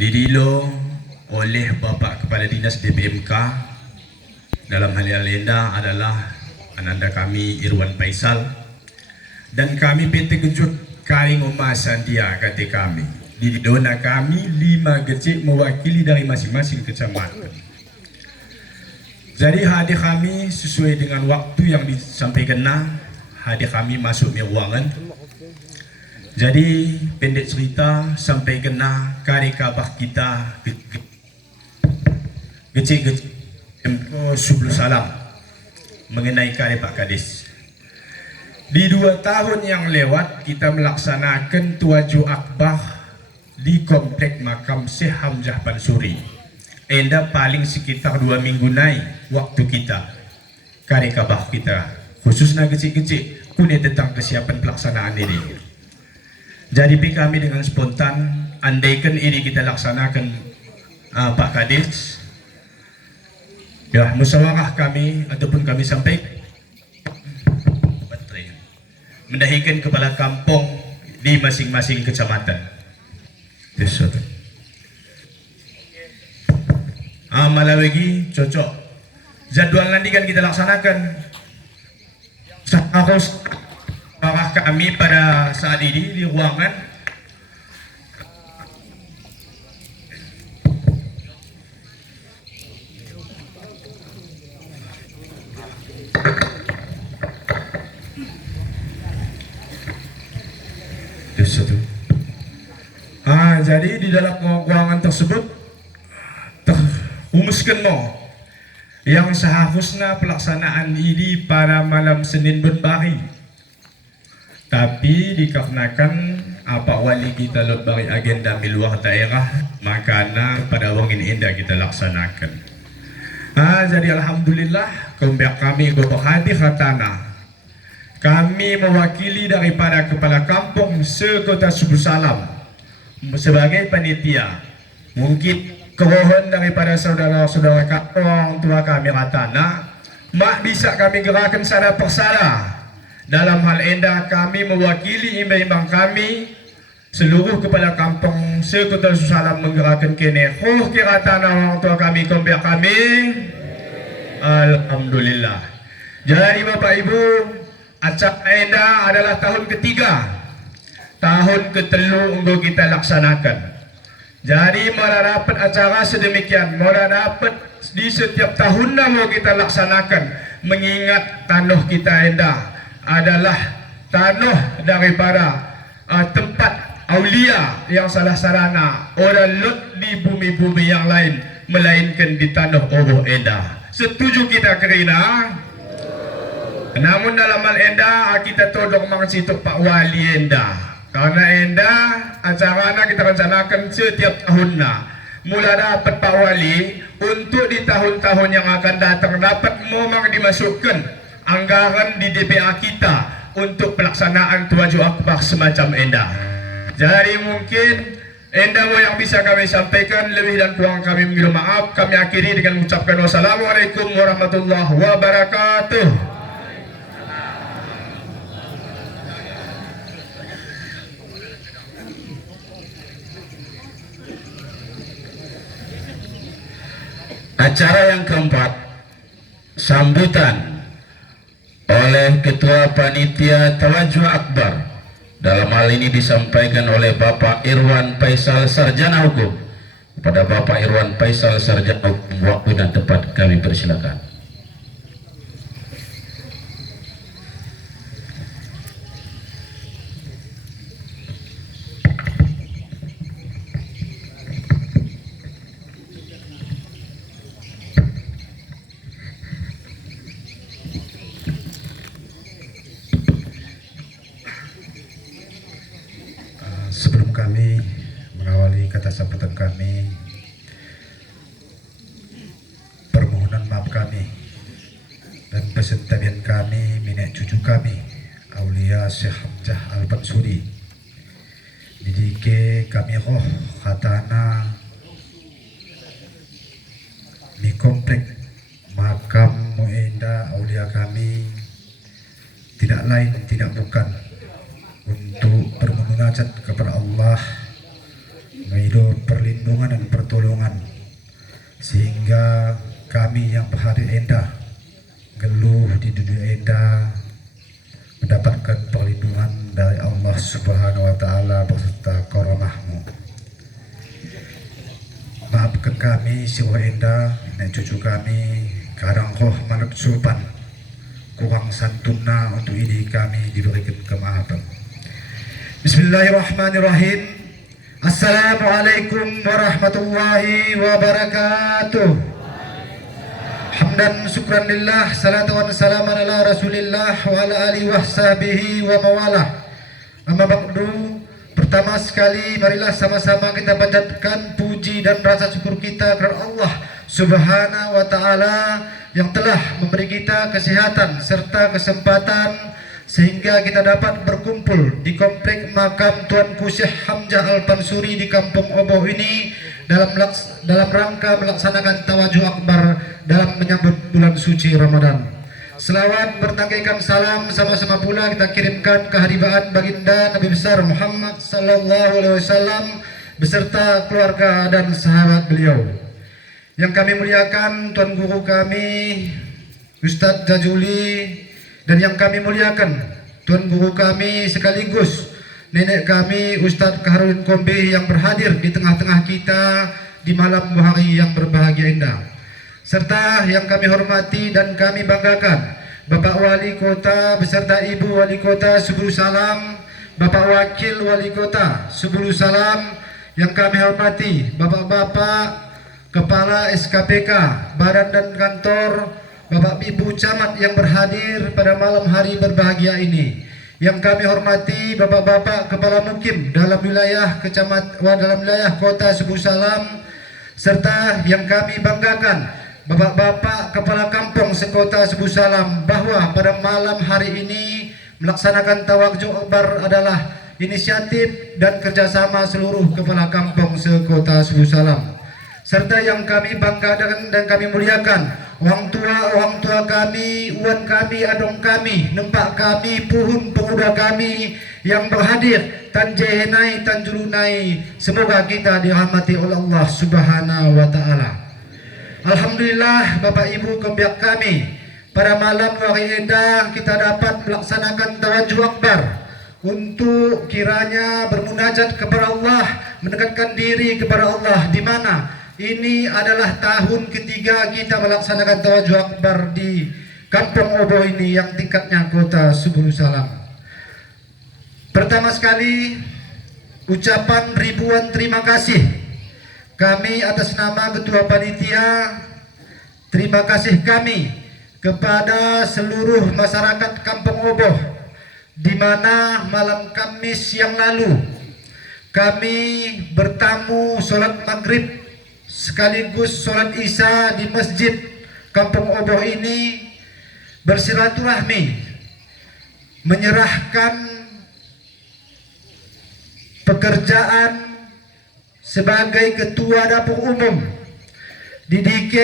didilo oleh Bapak Kepala Dinas DPMK dalam hal Enda adalah ananda kami Irwan Faisal, dan kami PT Kejut Karing Omas Sandia kata kami didona kami 5 kecik mewakili dari masing-masing kecamatan. Jadi hadir kami sesuai dengan waktu yang disampaikan. Hadir kami masuk di ruangan. Jadi pendek cerita sampai kena kari kabah kita kecil-kecil sebelum salam mengenai kari Pak Kades. Di 2 tahun yang lewat kita melaksanakan tuaju akbar di komplek makam Syekh Hamzah Pansuri. Enda paling sekitar 2 minggu naik waktu kita kari kabah kita khususnya kecil-kecil kuni tentang kesiapan pelaksanaan ini. Jadi kami dengan spontan andaikan ini kita laksanakan Pak Kades, ya musyawarah kami ataupun kami sampai mendahikan kepala kampung di masing-masing kecamatan. Malah lagi cocok jadwal nanti kan kita laksanakan. Harus arah kami pada saat ini di ruangan jadi di dalam ruangan tersebut terhumuskan yang seharusnya pelaksanaan ini pada malam Senin Benbari, tapi dikarenakan apa wali kita lot bagi agenda di luar daerah, makanya pada wang ini indah kita laksanakan. Jadi alhamdulillah kami berhadir hatana. Kami mewakili daripada kepala kampung sekota Subuh Salam sebagai panitia. Mungkin kerohan daripada saudara-saudara orang tua kami hatana, mak bisa kami gerakan secara persada. Dalam hal Enda kami mewakili imam-imam kami seluruh kepala kampung sekota Salam menggerakkan kene kira tanah orang tua kami komplek kami. Alhamdulillah. Jadi Bapak Ibu, acara Enda adalah tahun ketiga, tahun ketelu untuk kita laksanakan. Jadi mana dapat acara sedemikian, mana dapat di setiap tahun mau kita laksanakan, mengingat tanah kita Enda adalah tanah daripada tempat aulia yang salah sarana orang lot di bumi-bumi yang lain melainkan di tanah Allah Enda. Setuju kita kerana? Namun dalam hal Enda kita todong mengsituk Pak Wali Enda, karena Enda acaranya kita rencanakan setiap tahunnya. Mula dapat Pak Wali untuk di tahun-tahun yang akan datang dapat memang dimasukkan anggaran di DPA kita untuk pelaksanaan tuaju akbar semacam Enda. Jadi mungkin Enda yang bisa kami sampaikan, lebih dan kurang kami minta maaf. Kami akhiri dengan mengucapkan wassalamualaikum warahmatullahi wabarakatuh. Acara yang keempat, sambutan oleh Ketua Panitia Tawajuh Akbar. Dalam hal ini disampaikan oleh Bapak Irwan Faisal Sarjana Hukum. Kepada Bapak Irwan Faisal Sarjana Hukum, waktu dan tempat kami persilakan. Sebelum kami mengawali kata sambutan kami, permohonan maaf kami dan pesertaan kami, minek cucu kami, Aulia Syekh Hamzah Al-Pansuri. Didike kami roh khatana di komplek makam Muenda Aulia kami, tidak lain tidak bukan untuk bermunajat kepada Allah, menghidup perlindungan perlindungan dan pertolongan, sehingga kami yang berhadir enda geluh di dunia enda mendapatkan perlindungan dari Allah Subhanahu wa Ta'ala beserta karamahmu. Maafkan kami siwa enda dan cucu kami kadang roh manut sulpan kurang santunna, untuk ini kami diberikan kemaafan. Bismillahirrahmanirrahim. Assalamualaikum warahmatullahi wabarakatuh. Hamdan syukran lillah, salatu wa salaman ala rasulillah wa ala alihi wa sahbihi wa mawalah. Amma ba'du, pertama sekali marilah sama-sama kita panjatkan puji dan rasa syukur kita kepada Allah Subhanahu wa Ta'ala yang telah memberi kita kesehatan serta kesempatan sehingga kita dapat berkumpul di komplek makam Tuanku Syekh Hamzah Al-Pansuri di Kampung Oboh ini dalam rangka melaksanakan tawajuh akbar dalam menyambut bulan suci Ramadan. Selawat bertangkaikan salam sama-sama pula kita kirimkan keharibaan baginda Nabi besar Muhammad sallallahu alaihi wasallam beserta keluarga dan sahabat beliau. Yang kami muliakan Tuan Guru kami Ustadz Jajuli, dan yang kami muliakan Tuan Guru kami sekaligus nenek kami Ustadz Kaharudin Kombe yang berhadir di tengah-tengah kita di malam hari yang berbahagia indah. Serta yang kami hormati dan kami banggakan Bapak Wali Kota beserta Ibu Wali Kota Subulu Salam, Bapak Wakil Wali Kota Subulu Salam, yang kami hormati Bapak-bapak Kepala SKPK, Badan dan Kantor, Bapak Ibu Camat yang berhadir pada malam hari berbahagia ini. Yang kami hormati Bapak-bapak Kepala Mukim dalam wilayah Kota Subulu Salam, serta yang kami banggakan Bapak-bapak Kepala Kampung sekota Subulu Salam, bahwa pada malam hari ini melaksanakan tawajuh akbar adalah inisiatif dan kerjasama seluruh Kepala Kampung sekota Subulu Salam. Serta yang kami banggakan dan kami muliakan orang tua kami, uan kami, adong kami, nempak kami, puhun pemuda kami yang berhadir tanjehenai tanjulunai. Semoga kita dirahmati oleh Allah Subhanahu wa Ta'ala. Alhamdulillah Bapak Ibu kembiak kami, pada malam hari indah kita dapat melaksanakan tawajuh akbar untuk kiranya bermunajat kepada Allah, mendekatkan diri kepada Allah, di mana ini adalah tahun ketiga kita melaksanakan tawajuh akbar di Kampung Oboh ini yang tingkatnya kota Subulu Salam. Pertama sekali ucapan ribuan terima kasih kami atas nama Ketua Panitia. Terima kasih kami kepada seluruh masyarakat Kampung Oboh, di mana malam Kamis yang lalu kami bertamu sholat maghrib sekaligus sholat isya di masjid Kampung Oboh ini, bersilaturahmi, menyerahkan pekerjaan sebagai ketua dapur umum di DK.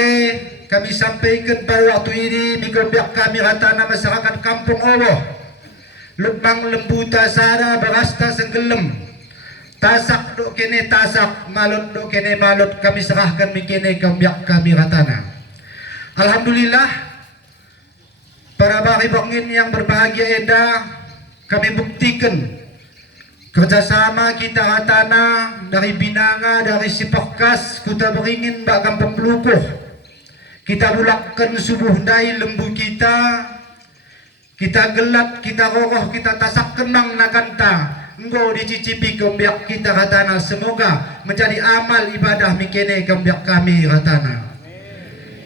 Kami sampaikan pada waktu ini mikrobiak kami ratana masyarakat Kampung Oboh, lubang lembu tasada berasta senggelem, tasak dok kene tasak, malut dok kene malut, kami serahkan mikene kambiak kami ratana. Alhamdulillah para bari bangin yang berbahagia eda, kami buktikan kerjasama kita ratana dari Binanga, dari Sipokkas, Kuta Beringin, Mbak Kampung Pelukuh. Kita bulakkan subuh dai lembu kita gelap, kita roh, kita tasak kenang nakanta. Engkau dicicipi kembiak kita ratana, semoga menjadi amal ibadah mikene kembiak kami ratana.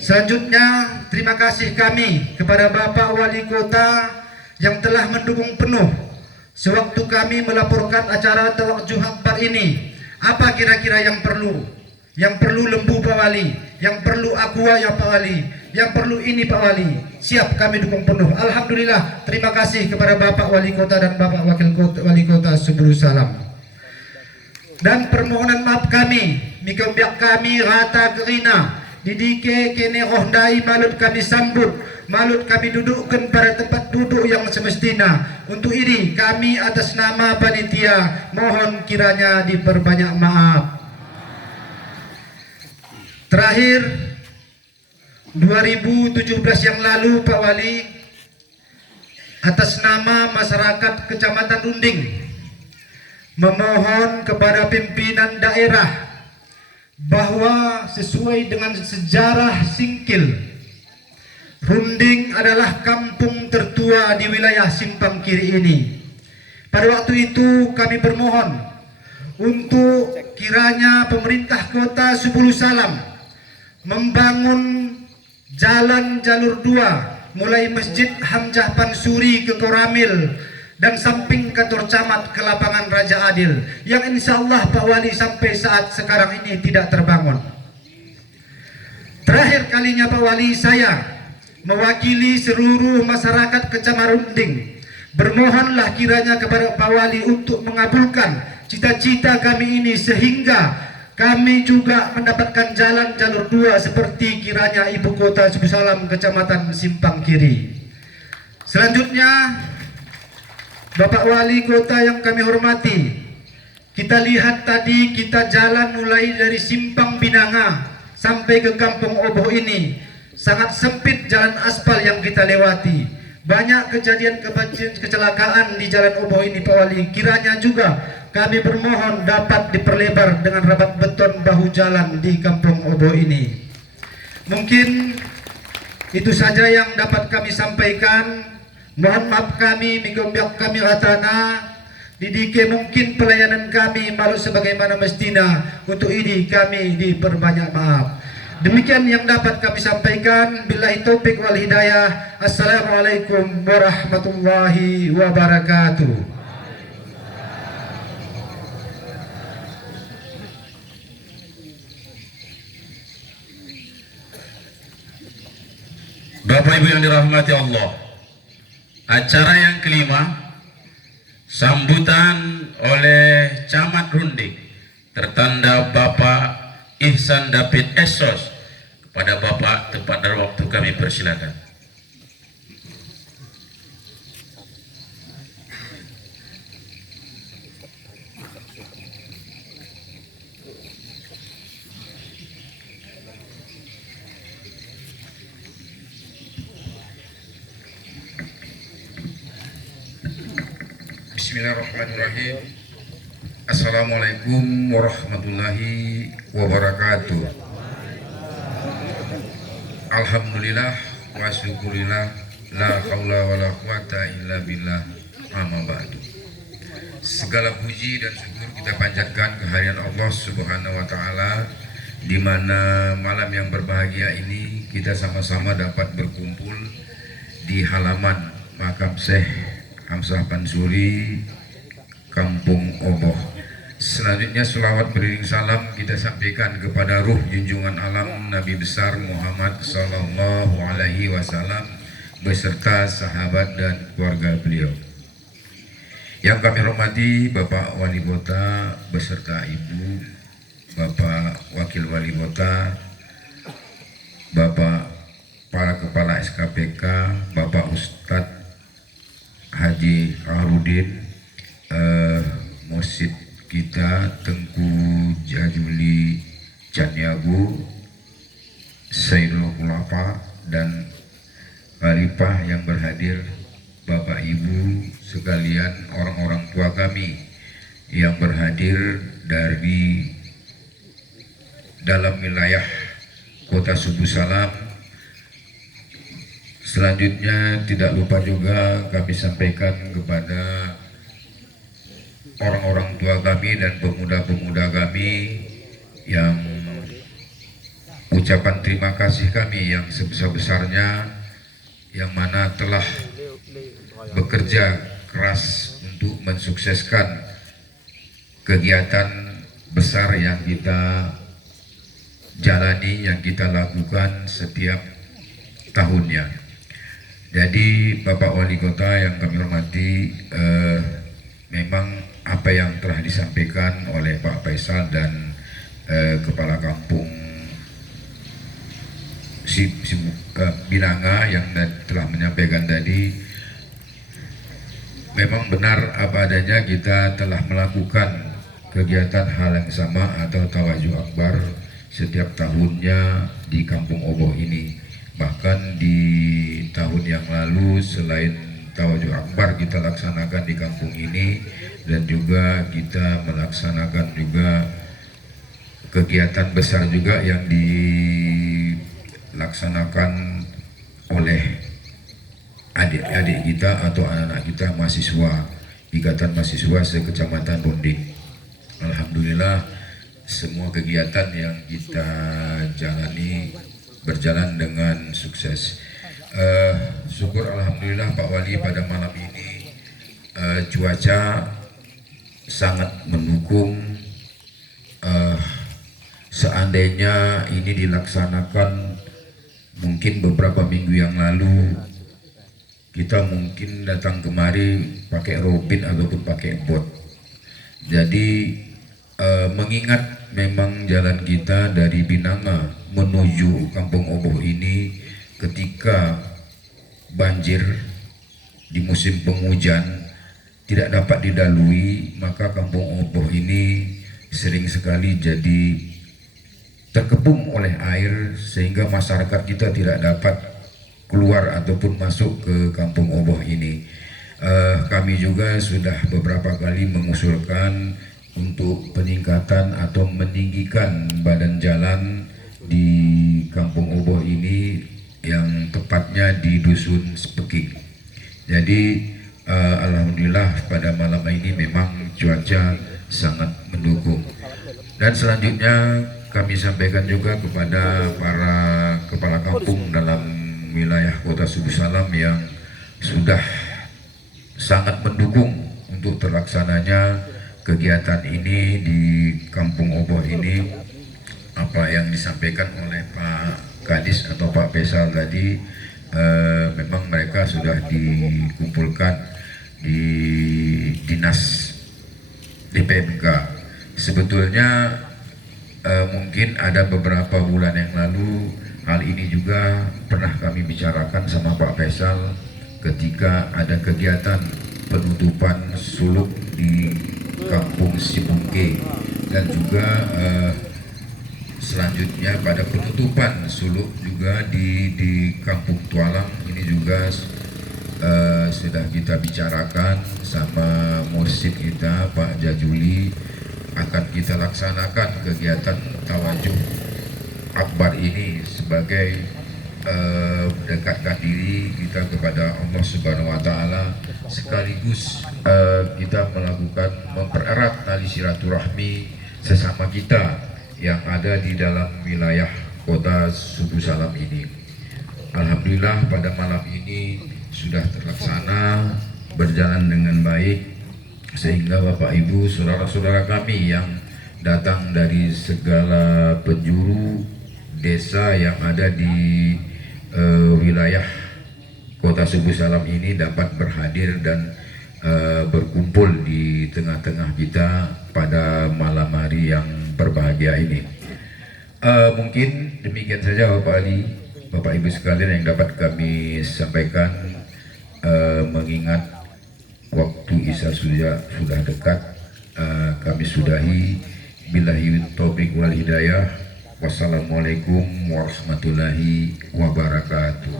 Selanjutnya terima kasih kami kepada Bapak Wali Kota yang telah mendukung penuh sewaktu kami melaporkan acara tawajuh akbar ini. Apa kira-kira yang perlu? Yang perlu lembu Pak Wali, yang perlu aqua ya Pak Wali, yang perlu ini Pak Wali. Siap, kami dukung penuh. Alhamdulillah, terima kasih kepada Bapak Wali Kota dan Bapak Wakil Wali Kota Subulu Salam. Dan permohonan maaf kami, mikombiak kami rata gerina, didike kene rohdai malut kami sambut, malut kami dudukkan pada tempat duduk yang semestinya. Untuk ini kami atas nama panitia mohon kiranya diperbanyak maaf. Terakhir 2017 yang lalu Pak Wali, atas nama masyarakat Kecamatan Runding memohon kepada pimpinan daerah bahwa sesuai dengan sejarah Singkil, Runding adalah kampung tertua di wilayah Simpang Kiri ini. Pada waktu itu kami bermohon untuk kiranya pemerintah kota Subulu Salam membangun jalan jalur 2 mulai Masjid Hamzah Pansuri ke Koramil dan samping kantor camat ke lapangan Raja Adil, yang insya Allah Pak Wali sampai saat sekarang ini tidak terbangun. Terakhir kalinya Pak Wali, saya mewakili seluruh masyarakat Kecamatan Runding bermohonlah kiranya kepada Pak Wali untuk mengabulkan cita-cita kami ini, sehingga kami juga mendapatkan jalan jalur 2 seperti kiranya ibu kota Subulu Salam Kecamatan Simpang Kiri. Selanjutnya Bapak Wali Kota yang kami hormati, kita lihat tadi kita jalan mulai dari Simpang Binanga sampai ke Kampung Oboh ini sangat sempit jalan aspal yang kita lewati. Banyak kejadian kecelakaan di jalan Oboh ini Pak Wali. Kiranya juga kami bermohon dapat diperlebar dengan rabat beton bahu jalan di Kampung Oboh ini. Mungkin itu saja yang dapat kami sampaikan. Mohon maaf kami, migombiak kami ratana, didike mungkin pelayanan kami malu sebagaimana mestinya. Untuk ini kami diperbanyak maaf. Demikian yang dapat kami sampaikan. Billahi taufik wal hidayah. Assalamualaikum warahmatullahi wabarakatuh. Bapak Ibu yang dirahmati Allah, acara yang kelima, sambutan oleh Camat Runding tertanda Bapak Ihsan David Esos. Kepada Bapak tepat dari waktu kami persilakan. Bismillahirrahmanirrahim. Assalamualaikum warahmatullahi wabarakatuh. Alhamdulillah wa syukurillah, la haula wa la quwata illa billah, amma ba'du. Segala puji dan syukur kita panjatkan kehadiran Allah Subhanahu wa taala, di mana malam yang berbahagia ini kita sama-sama dapat berkumpul di halaman makam Syekh Hamzah Pansuri, Kampung Oboh. Selanjutnya selawat beriring salam kita sampaikan kepada ruh junjungan alam Nabi besar Muhammad Sallallahu Alaihi Wasallam beserta sahabat dan keluarga beliau. Yang kami hormati Bapak Wali Kota beserta Ibu, Bapak Wakil Wali Kota, Bapak para Kepala SKPK, Bapak Ustadz Haji Harudin, Musid kita Tengku Jajuli Caniagu, Sayyidul Khulafa dan Khalifah yang berhadir, Bapak Ibu sekalian, orang-orang tua kami yang berhadir dari dalam wilayah Kota Subulu Salam. Selanjutnya tidak lupa juga kami sampaikan kepada orang-orang tua kami dan pemuda-pemuda kami yang ucapan terima kasih kami yang sebesar-besarnya, yang mana telah bekerja keras untuk mensukseskan kegiatan besar yang kita jalani, yang kita lakukan setiap tahunnya. Jadi Bapak Wali Kota yang kami hormati, memang apa yang telah disampaikan oleh Pak Faisal dan Kepala Kampung Binanga yang telah menyampaikan tadi, memang benar apa adanya. Kita telah melakukan kegiatan hal yang sama atau tawajuh akbar setiap tahunnya di Kampung Oboh ini. Bahkan di tahun yang lalu selain Tawajud Akbar kita laksanakan di kampung ini, dan juga kita melaksanakan juga kegiatan besar juga yang dilaksanakan oleh adik-adik kita atau anak-anak kita mahasiswa, Ikatan Mahasiswa se-Kecamatan Runding. Alhamdulillah semua kegiatan yang kita jalani berjalan dengan sukses. Syukur alhamdulillah Pak Wali, pada malam ini cuaca sangat mendukung. Seandainya ini dilaksanakan mungkin beberapa minggu yang lalu, kita mungkin datang kemari pakai robin ataupun pakai bot. Jadi mengingat memang jalan kita dari Binanga menuju Kampung Oboh ini ketika banjir di musim penghujan tidak dapat dilalui, maka Kampung Oboh ini sering sekali jadi terkepung oleh air sehingga masyarakat kita tidak dapat keluar ataupun masuk ke Kampung Oboh ini. Kami juga sudah beberapa kali mengusulkan untuk peningkatan atau meninggikan badan jalan di Kampung Oboh ini, yang tepatnya di Dusun Speking. Jadi alhamdulillah pada malam ini memang cuaca sangat mendukung. Dan selanjutnya kami sampaikan juga kepada para kepala kampung dalam wilayah Kota Subuh Salam yang sudah sangat mendukung untuk terlaksananya kegiatan ini di Kampung Oboh ini. Apa yang disampaikan oleh Pak Kadis atau Pak Faisal tadi, memang mereka sudah dikumpulkan di dinas DPMK. Sebetulnya mungkin ada beberapa bulan yang lalu hal ini juga pernah kami bicarakan sama Pak Faisal ketika ada kegiatan penutupan suluk di Kampung Sibungke, dan juga selanjutnya pada penutupan suluk juga di Kampung Tualang ini juga sudah kita bicarakan sama mursyid kita Pak Jajuli, akan kita laksanakan kegiatan Tawajud Akbar ini sebagai mendekatkan diri kita kepada Allah Subhanahu wa Ta'ala, sekaligus kita melakukan mempererat tali silaturahmi sesama kita yang ada di dalam wilayah Kota Subuh Salam ini. Alhamdulillah pada malam ini sudah terlaksana, berjalan dengan baik, sehingga Bapak Ibu saudara-saudara kami yang datang dari segala penjuru desa yang ada di wilayah Kota Subuh Salam ini dapat berhadir dan berkumpul di tengah-tengah kita pada malam hari yang berbahagia ini. Mungkin demikian saja Bapak Ali, Bapak Ibu sekalian yang dapat kami sampaikan, mengingat waktu Isya sudah dekat. Kami sudahi. Billahi taufiq wal hidayah. Wassalamualaikum warahmatullahi wabarakatuh.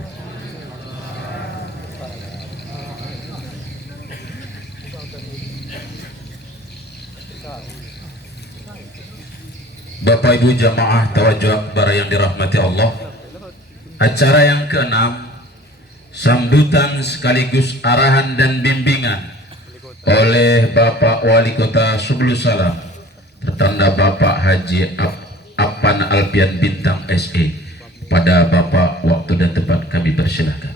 Bapak Ibu jamaah Tawajud Akbar yang dirahmati Allah, acara yang ke-6, sambutan sekaligus arahan dan bimbingan oleh Bapak Wali Kota Subuh Salam, tertanda Bapak Haji Appan Alpian Bintang SE. Pada Bapak waktu dan tempat kami persilahkan.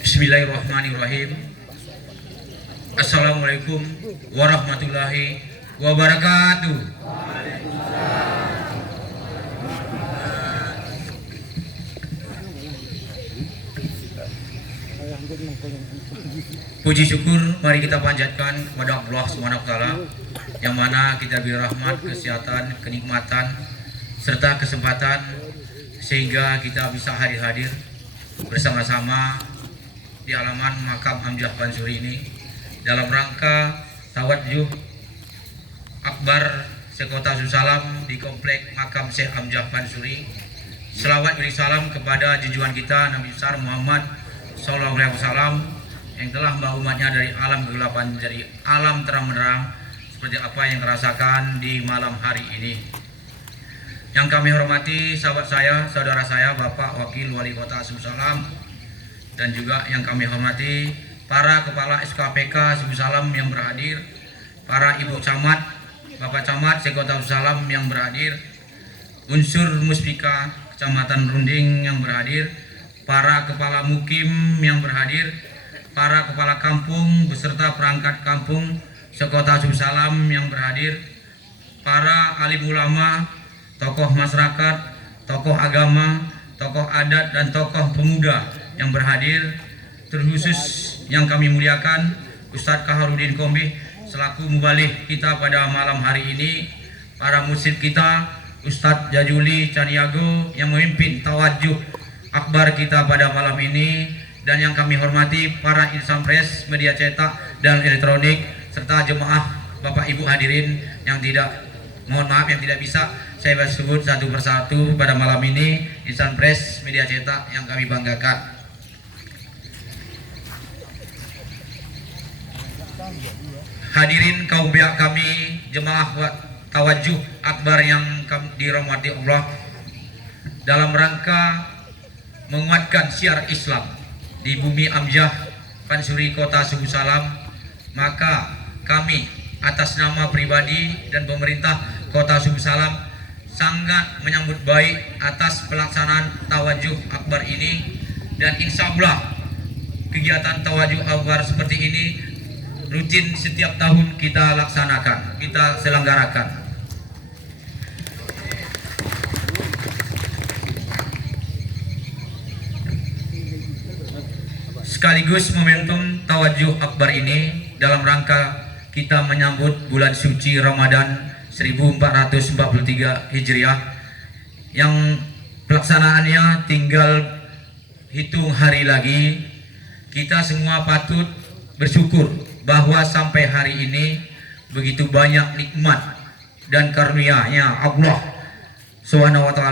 Bismillahirrahmanirrahim. Assalamualaikum warahmatullahi wabarakatuh. Puji syukur mari kita panjatkan kepada Allah SWT yang mana kita beri rahmat, kesehatan, kenikmatan serta kesempatan sehingga kita bisa hadir bersama-sama di halaman makam Amjad Bansuri ini dalam rangka tawadjuh akbar sekota Susalam di komplek makam Syekh Amjad Bansuri. Selawat beri salam kepada junjungan kita Nabi besar Muhammad Sallallahu Alaihi Wasallam yang telah membawa umatnya dari alam kegelapan menjadi alam terang-benderang seperti apa yang rasakan di malam hari ini. Yang kami hormati sahabat saya, saudara saya, Bapak Wakil Wali Kota Susalam, dan juga yang kami hormati para kepala SKPK Susalam yang berhadir, para Ibu Camat, Bapak Camat Sekota Susalam yang berhadir, unsur Muspika Kecamatan Runding yang berhadir, para kepala mukim yang berhadir, para kepala kampung beserta perangkat kampung Sekota Susalam yang berhadir, para alim ulama, tokoh masyarakat, tokoh agama, tokoh adat dan tokoh pemuda yang berhadir, terkhusus yang kami muliakan Ustadz Kaharudin Kombi selaku mubalik kita pada malam hari ini, para musid kita Ustadz Jajuli Caniago yang memimpin tawadjuh akbar kita pada malam ini, dan yang kami hormati para insan pers, media cetak dan elektronik serta jemaah Bapak Ibu hadirin yang mohon maaf yang tidak bisa saya sebut satu persatu pada malam ini, insan pres, media cetak yang kami banggakan. Hadirin kaum pihak kami, jemaah tawadjuh akbar yang dirahmati Allah, dalam rangka menguatkan syiar Islam di bumi Amjad Bansuri Kota Susalam, maka kami atas nama pribadi dan pemerintah Kota Susalam sangat menyambut baik atas pelaksanaan tawadjuh akbar ini, dan insya Allah kegiatan tawadjuh akbar seperti ini rutin setiap tahun kita laksanakan, kita selenggarakan. Sekaligus momentum tawadjuh akbar ini dalam rangka kita menyambut bulan suci Ramadan 1443 Hijriah yang pelaksanaannya tinggal hitung hari lagi. Kita semua patut bersyukur bahwa sampai hari ini begitu banyak nikmat dan karunia-Nya Allah SWT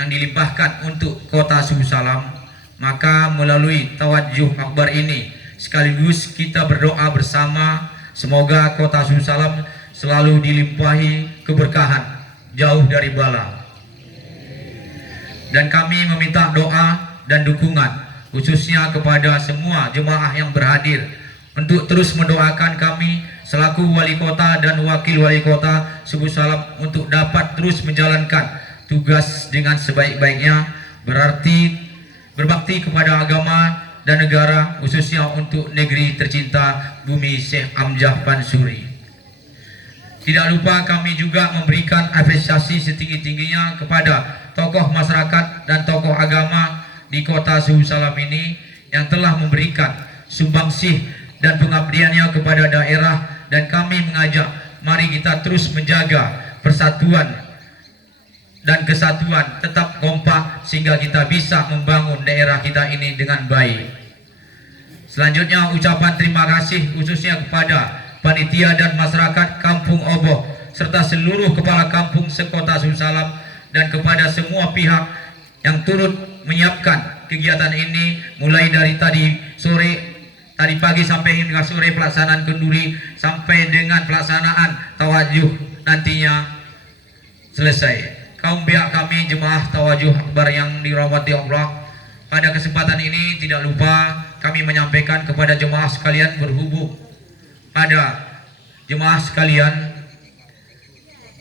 yang dilimpahkan untuk Kota Susalam. Maka melalui tawadjuh akbar ini sekaligus kita berdoa bersama semoga Kota Susalam selalu dilimpahi keberkahan, jauh dari bala. Dan kami meminta doa dan dukungan khususnya kepada semua jemaah yang berhadir untuk terus mendoakan kami selaku wali kota dan wakil wali kota Susalam untuk dapat terus menjalankan tugas dengan sebaik-baiknya, berarti berbakti kepada agama dan negara, khususnya untuk negeri tercinta bumi Syekh Amjad Bansuri. Tidak lupa kami juga memberikan apresiasi setinggi-tingginya kepada tokoh masyarakat dan tokoh agama di Kota Susalam ini yang telah memberikan sumbangsih dan pengabdiannya kepada daerah, dan kami mengajak mari kita terus menjaga persatuan dan kesatuan, tetap kompak sehingga kita bisa membangun daerah kita ini dengan baik. Selanjutnya ucapan terima kasih khususnya kepada panitia dan masyarakat Kampung Oboh serta seluruh kepala kampung sekota Susalam, dan kepada semua pihak yang turut menyiapkan kegiatan ini mulai dari tadi pagi sampai hingga sore pelaksanaan kenduri sampai dengan pelaksanaan tawadjuh nantinya selesai. Kaum pihak kami jemaah tawadjuh akbar yang dirahmati Allah, pada kesempatan ini tidak lupa kami menyampaikan kepada jemaah sekalian berhubung pada jemaah sekalian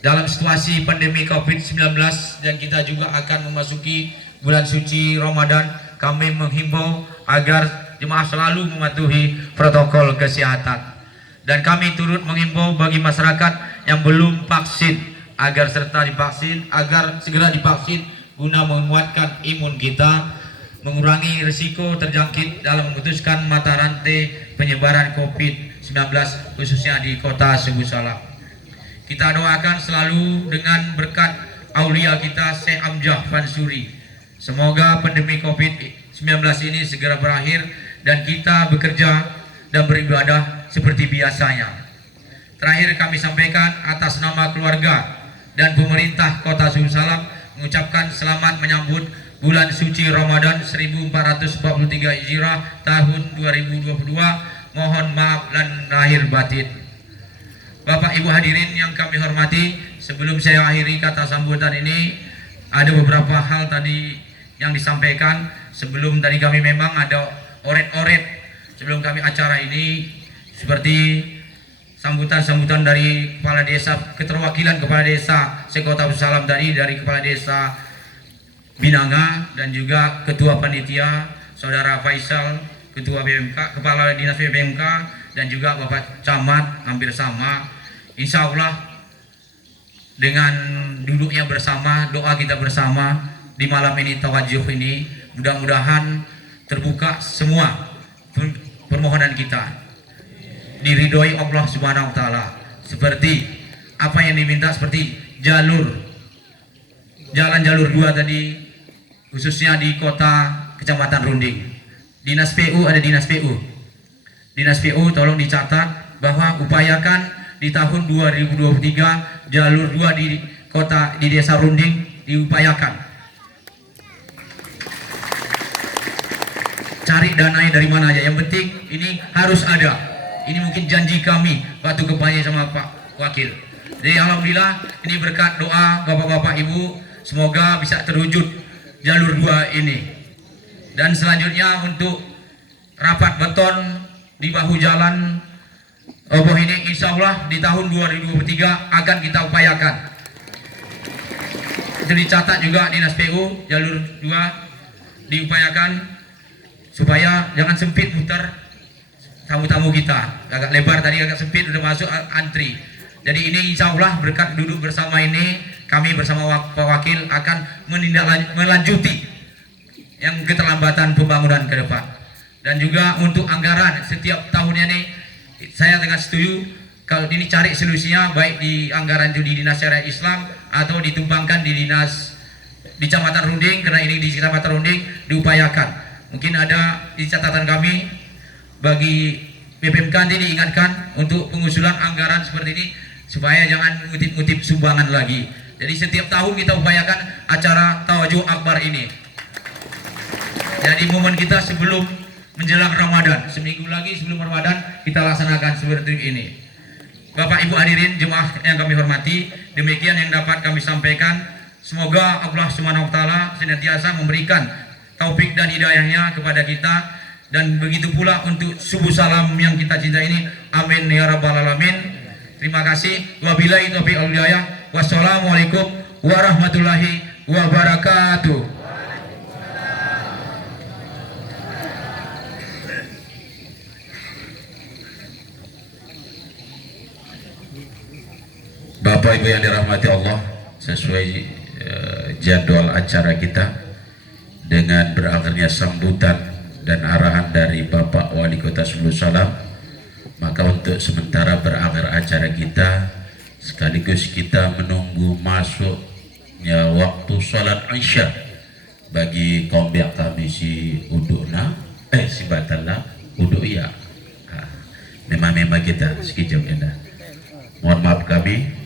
dalam situasi pandemi COVID-19 dan kita juga akan memasuki bulan suci Ramadan, kami menghimbau agar jemaah selalu mematuhi protokol kesehatan, dan kami turut menghimbau bagi masyarakat yang belum vaksin agar segera divaksin guna menguatkan imun kita. mengurangi risiko terjangkit dalam memutuskan mata rantai penyebaran COVID-19 khususnya di kota Subuh Salam. Kita doakan selalu dengan berkat aulia kita Syekh Amjad Fansuri. Semoga pandemi COVID-19 ini segera berakhir dan kita bekerja dan beribadah seperti biasanya. Terakhir kami sampaikan atas nama keluarga dan pemerintah Kota Subuh Salam mengucapkan selamat menyambut bulan suci Ramadan 1443 Hijriah tahun 2022. Mohon maaf dan lahir batin. Bapak Ibu hadirin yang kami hormati, sebelum saya akhiri kata sambutan ini, ada beberapa hal tadi yang disampaikan. Sebelum tadi kami memang ada oret-oret sebelum kami acara ini, seperti sambutan-sambutan dari kepala desa, keterwakilan kepala desa sekota Subuh Salam tadi, dari kepala desa Binanga dan juga ketua panitia saudara Faisal, ketua BMK, kepala dinas BMK, dan juga Bapak Camat hampir sama. Insya Allah dengan duduknya bersama, doa kita bersama di malam ini, tawajuh ini, mudah-mudahan terbuka semua permohonan kita, diridhoi Allah Subhanahu wa taala. Seperti apa yang diminta, seperti jalan jalur 2 tadi, khususnya di kota Kecamatan Runding. Dinas PU, ada Dinas PU. Dinas PU tolong dicatat bahwa upayakan di tahun 2023 jalur 2 di kota, di desa Runding diupayakan. Cari dananya dari mana aja, yang penting ini harus ada. Ini mungkin janji kami waktu kampanye sama Pak Wakil. Jadi alhamdulillah ini berkat doa Bapak-bapak Ibu, semoga bisa terwujud jalur 2 ini. Dan selanjutnya untuk rapat beton di bahu jalan Oboh ini, insya Allah di tahun 2023 akan kita upayakan. Itu dicatat juga Dinas PU, jalur 2 diupayakan supaya jangan sempit muter tamu-tamu kita. Agak lebar tadi, agak sempit udah masuk antri. Jadi ini insya Allah berkat duduk bersama ini, kami bersama Pak Wakil akan melanjuti yang keterlambatan pembangunan ke depan. Dan juga untuk anggaran setiap tahunnya nih, saya dengan setuju kalau ini cari solusinya, baik di anggaran di Dinas Syariah Islam atau ditumpangkan di dinas di Kecamatan Runding, karena ini di Kecamatan Runding diupayakan. Mungkin ada di catatan kami bagi BPMK nanti diingatkan untuk pengusulan anggaran seperti ini supaya jangan ngutip-ngutip sumbangan lagi. Jadi setiap tahun kita upayakan acara tawajuh akbar ini. Jadi momen kita sebelum menjelang Ramadan, seminggu lagi sebelum Ramadan kita laksanakan seperti ini. Bapak Ibu hadirin jemaah yang kami hormati, demikian yang dapat kami sampaikan. Semoga Allah Subhanahu wa taala senantiasa memberikan taufik dan hidayahnya kepada kita, dan begitu pula untuk Subuh Salam yang kita cinta ini. Amin ya rabbal alamin. Terima kasih. Wabillahi taufiq wal hidayah. Wassalamualaikum warahmatullahi wabarakatuh. Bapak Ibu yang dirahmati Allah, sesuai jadwal acara kita dengan berakhirnya sambutan dan arahan dari Bapak Wali Kota Subuh Salam, maka untuk sementara berakhir acara kita, sekaligus kita menunggu masuknya waktu sholat Isya bagi kaum pihak kami si Udukna, si Batala Uduk ya, memang kita sekejap indah. Mohon maaf kami,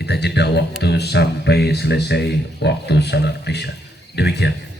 kita jeda waktu sampai selesai waktu salat Isya. Demikian.